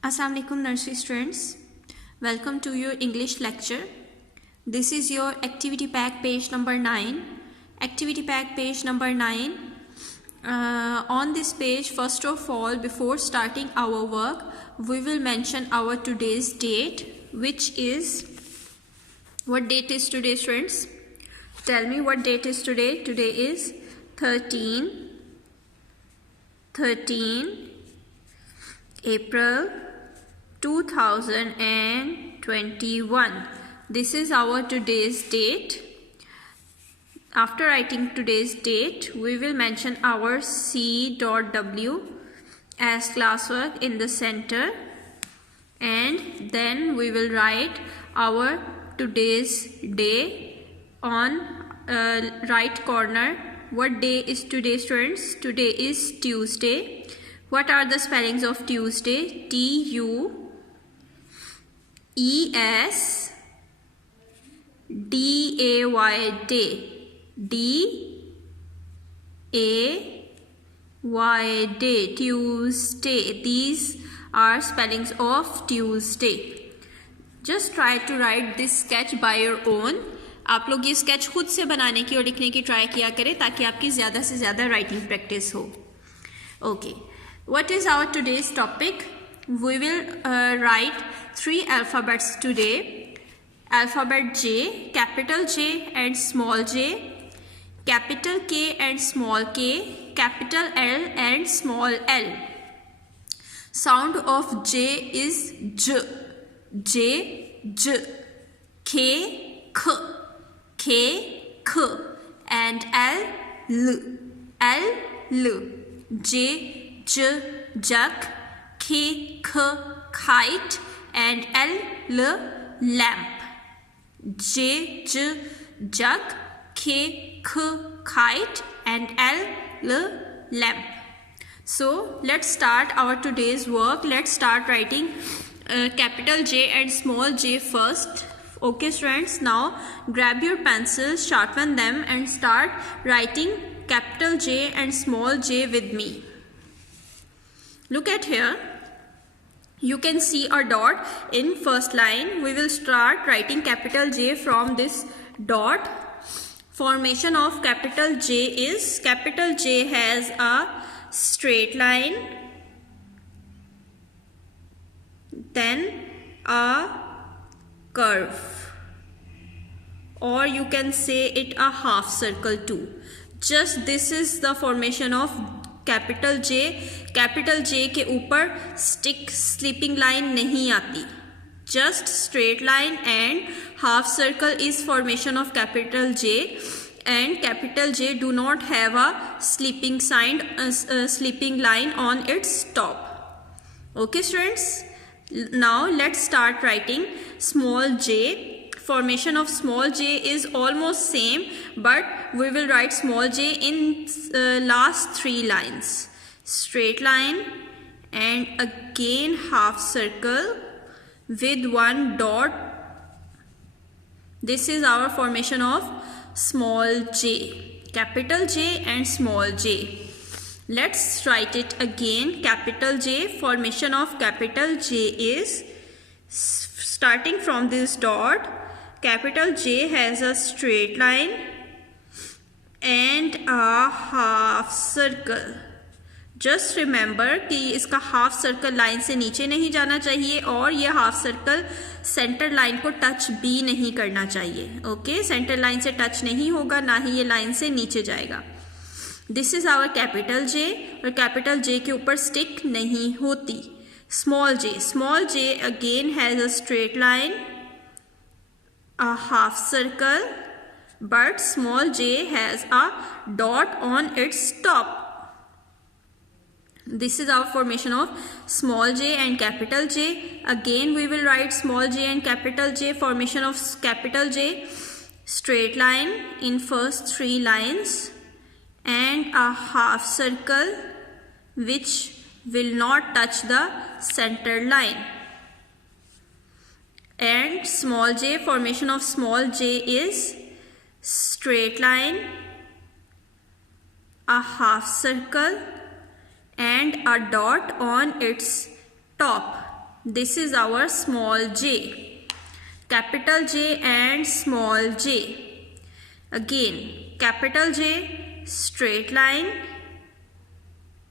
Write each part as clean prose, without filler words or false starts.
Assalamu alaikum nursery students. Welcome to your English lecture. This is your activity pack page number 9. Activity pack page number 9. On this page, first of all, before starting our work, we will mention our today's date, which is, what date is today, students? Tell me what date is today. Today is 13 April 2021. This is our today's date. After writing today's date, we will mention our C.W as classwork in the center, and then we will write our today's day on right corner. What day is today, students? Today is Tuesday. What are the spellings of Tuesday? T-U-E-S-D-A-Y, day. D-A-Y, day, Tuesday. These are spellings of Tuesday. Just try to write this sketch by your own. आप लोग ये sketch खुद से बनाने की और लिखने की ट्राई किया करें ताकि आपकी ज़्यादा से ज़्यादा राइटिंग प्रैक्टिस हो. Okay, what is our today's topic? We will write 3 alphabets today. Alphabet J, capital J and small j, capital K and small k, capital L and small l. Sound of J is J, J, J, K, K, K, K, and L, L, L, L. J, J, jug, K, K, kite, and L, L, lamp. J, J, jug, K, K, kite, and L, L, lamp. So let's start our today's work. Let's start writing capital J and small j first. Okay, students, now grab your pencils, sharpen them, and start writing capital J and small j with me. Look at here. You can see a dot in first line. We will start writing capital J from this dot. Formation of capital J is, capital J has a straight line, then a curve, or you can say it a half circle too. Just this is the formation of capital J. Capital J के ऊपर stick sleeping line नहीं आती. Just straight line and half circle is formation of capital J, and capital J do not have a sleeping sign, sleeping line on its top. Okay, students. Now let's start writing small j. Formation of small j is almost same, but we will write small j in last 3 lines. Straight line and again half circle with one dot. This is our formation of small j. Capital J and small j. Let's write it again. Capital J, formation of capital J is, starting from this dot, capital J has a straight line and a half circle. Just remember कि इसका half circle line से नीचे नहीं जाना चाहिए और ये half circle centre line को टच भी नहीं करना चाहिए. ओके, सेंटर लाइन से टच नहीं होगा, ना ही ये लाइन से नीचे जाएगा. This is our capital J, और कैपिटल J के ऊपर स्टिक नहीं होती. Small J again has a straight line, a half circle, but small j has a dot on its top. This is our formation of small j and capital J. Again we will write small j and capital J. Formation of capital J, straight line in first 3 lines and a half circle which will not touch the center line. And small j, formation of small j is straight line, a half circle and a dot on its top. This is our small j. Capital J and small j. Again, capital J, straight line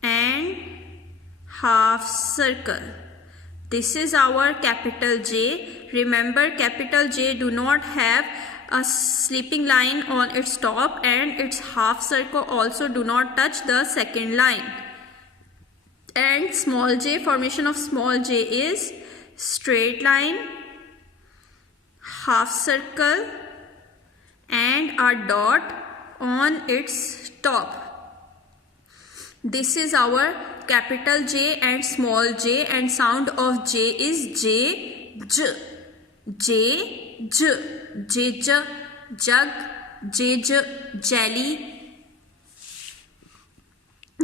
and half circle. This is our capital J. Remember, capital J do not have a sleeping line on its top, and its half circle also do not touch the second line. And small j, formation of small j is straight line, half circle and a dot on its top. This is our capital J and small j, and sound of j is j, j, j, j, j, j, jug, j, j, jelly,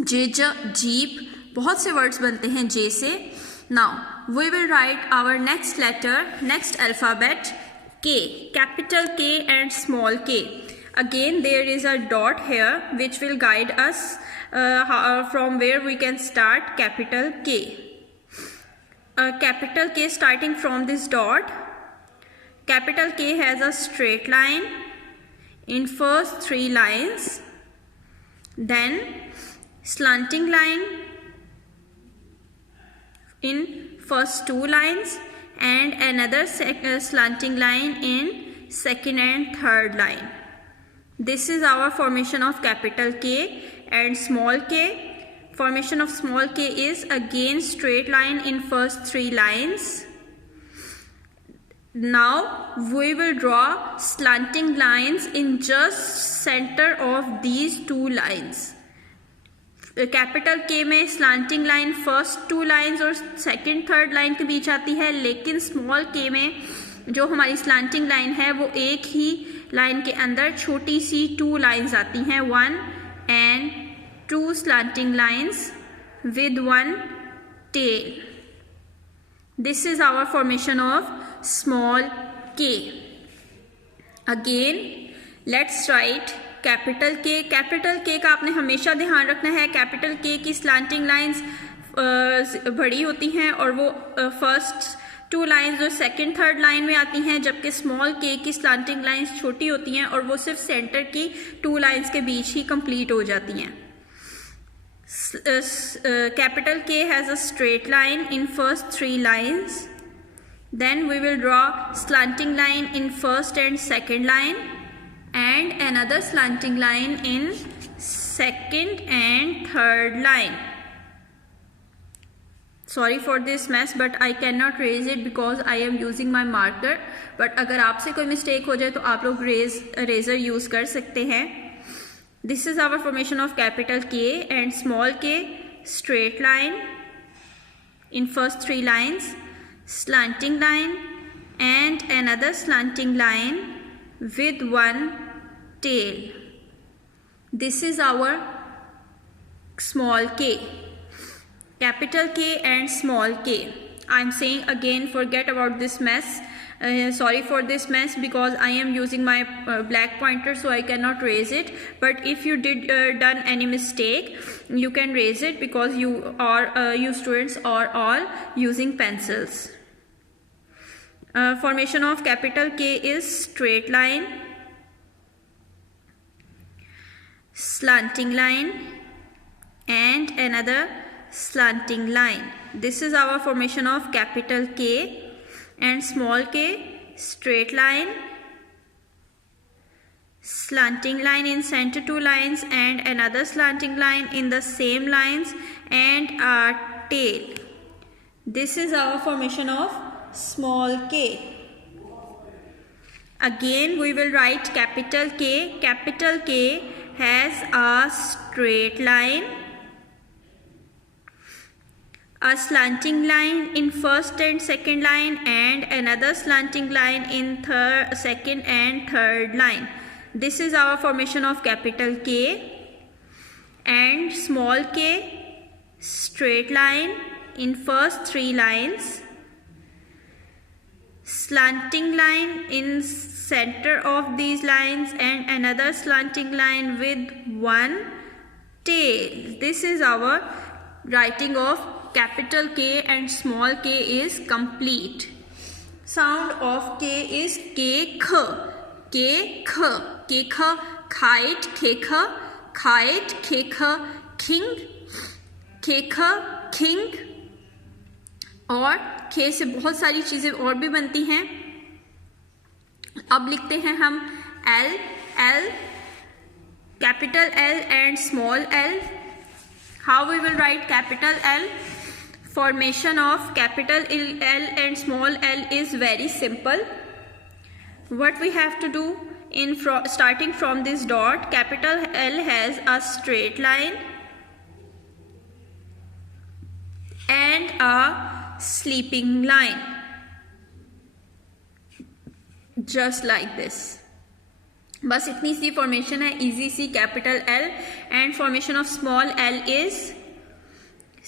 j, j, jeep. बहुत से words बनते हैं J से. Now we will write our next letter, next alphabet K, capital K and small k. Again there is a dot here which will guide us from where we can start capital K. Capital K starting from this dot. Capital K has a straight line in first 3 lines, then slanting line in first 2 lines, and another slanting line in second and third line. This is our formation of capital K and small k. Formation of small k is again straight line in first 3 lines. Now we will draw slanting lines in just center of these 2 lines. Capital के में slanting line first 2 lines और second third line के बीच आती है, लेकिन small के में जो हमारी स्लांटिंग लाइन है वो एक ही लाइन के अंदर छोटी सी 2 लाइंस आती हैं, 1 and 2 slanting lines with 1 tail. This is our formation of small k. Again let's write capital के. कैपिटल के का आपने हमेशा ध्यान रखना है, कैपिटल के की स्लांटिंग लाइंस बड़ी होती हैं और वो फर्स्ट 2 लाइंस और सेकंड थर्ड लाइन में आती हैं, जबकि स्मॉल के की स्लांटिंग लाइंस छोटी होती हैं और वो सिर्फ सेंटर की 2 लाइंस के बीच ही कंप्लीट हो जाती हैं. Capital K has a straight line in first 3 lines, then we will draw slanting line in first and second line and another slanting line in second and third line. Sorry for this mess but I cannot raise it because I am using my marker. But अगर आपसे कोई mistake हो जाए तो आप लोग eraser use कर सकते हैं. This is our formation of capital K and small k. Straight line in first 3 lines, slanting line and another slanting line with 1 tail. This is our small k. Capital K and small k. I am saying again, forget about this mess. Sorry for this mess because I am using my black pointer, so I cannot raise it. But if you did done any mistake, you can raise it because you students are all using pencils. Formation of capital K is straight line, slanting line and another slanting line. This is our formation of capital K and small k. Straight line, slanting line in center 2 lines and another slanting line in the same lines and a tail. This is our formation of small k. Again we will write capital K. Capital K has a straight line, a slanting line in first and second line and another slanting line in second and third line. This is our formation of capital K and small k. Straight line in first 3 lines, slanting line in center of these lines and another slanting line with 1 tail. This is our writing of capital K and small k is complete. Sound of K is K, K, K, K, K, kite, K, K, kite, K, K, king, K, K, king. और K से बहुत सारी चीज़ें और भी बनती हैं. अब लिखते हैं हम L, L, capital L and small l. How we will write capital L? Formation of capital L and small l is very simple. What we have to do starting from this dot, capital L has a straight line and a sleeping line, just like this. बस इतनी सी formation है, easy see capital L. And formation of small l is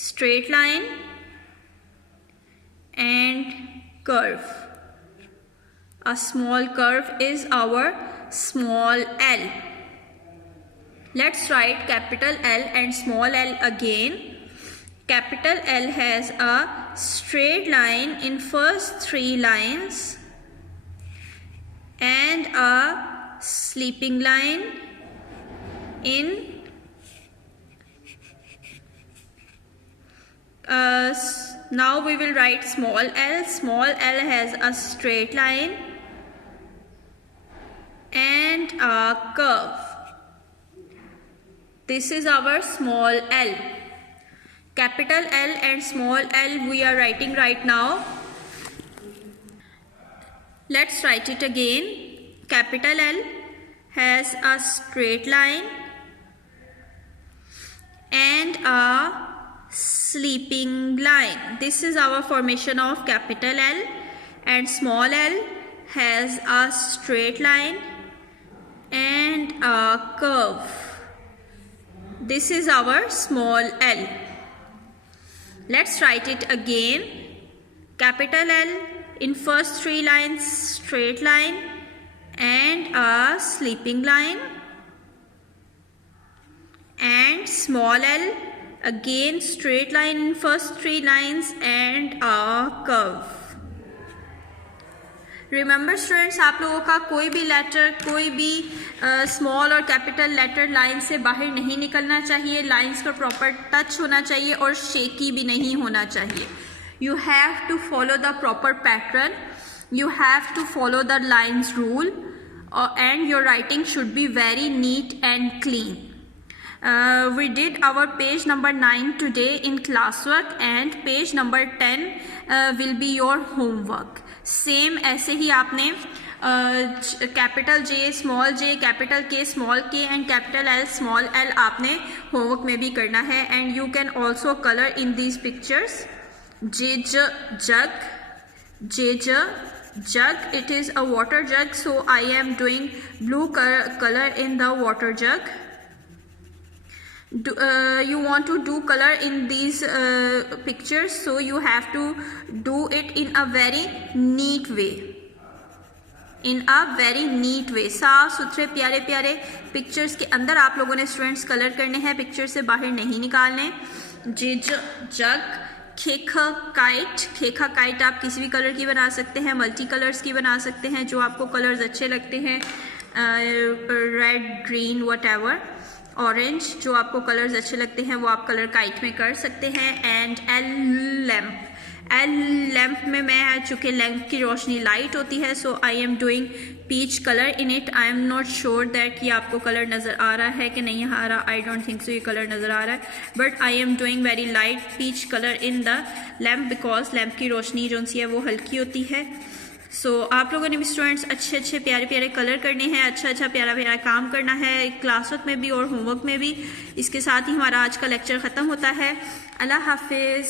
straight line and curve. A small curve is our small l. Let's write capital L and small l again. Capital L has a straight line in first 3 lines and a sleeping line in now we will write small l. Small l has a straight line and a curve. This is our small l. Capital L and small l we are writing right now. Let's write it again. Capital L has a straight line and a sleeping line. This is our formation of capital L. And small l has a straight line and a curve. This is our small l. Let's write it again. Capital L in first 3 lines straight line and a sleeping line, and small l again straight line in first 3 lines and a curve. Remember students, आप लोगों का कोई भी letter, कोई भी small और capital letter line से बाहर नहीं निकलना चाहिए. लाइंस का प्रॉपर टच होना चाहिए और शेकी भी नहीं होना चाहिए. You have to follow the proper pattern, you have to follow the lines rule, and your writing should be very neat and clean. We did our page number 9 today in classwork, and page number 10 will be your homework. Same ऐसे ही आपने capital J small J, capital K small K and capital L small l आपने homework में भी करना है. And you can also colour in these pictures. J jug, J jug, it is a water jug, so I am doing blue color in the water jug. You want to do color in these pictures, so you have to do it in a very neat way. In a very neat way. साफ सुथरे प्यारे प्यारे pictures के अंदर आप लोगों ने students colour करने हैं, पिक्चर से बाहर नहीं निकालने. जिज जग, खेखा काइट. खेखा काइट आप किसी भी कलर की बना सकते हैं, मल्टी कलर्स की बना सकते हैं, जो आपको कलर्स अच्छे लगते हैं, रेड, ग्रीन, व्हाटएवर, ऑरेंज, जो आपको कलर्स अच्छे लगते हैं वो आप कलर काइट में कर सकते हैं. And L lamp. L lamp में मैं, चूँकि लैम्प की रोशनी लाइट होती है, so I am doing peach colour in it. I am not sure that ये आपको कलर नज़र आ रहा है कि नहीं आ रहा. आई डोंट थिंक सो ये कलर नज़र आ रहा है, but I am doing very light peach colour in the lamp, because lamp की रोशनी जो सी है वो हल्की होती है. सो आप लोगों ने भी स्टूडेंट्स अच्छे अच्छे प्यारे प्यारे कलर करने हैं, अच्छा अच्छा प्यारा प्यारा काम करना है क्लासवर्क में भी और होमवर्क में भी. इसके साथ ही हमारा आज का लेक्चर ख़त्म होता है. अल्लाह हाफिज़.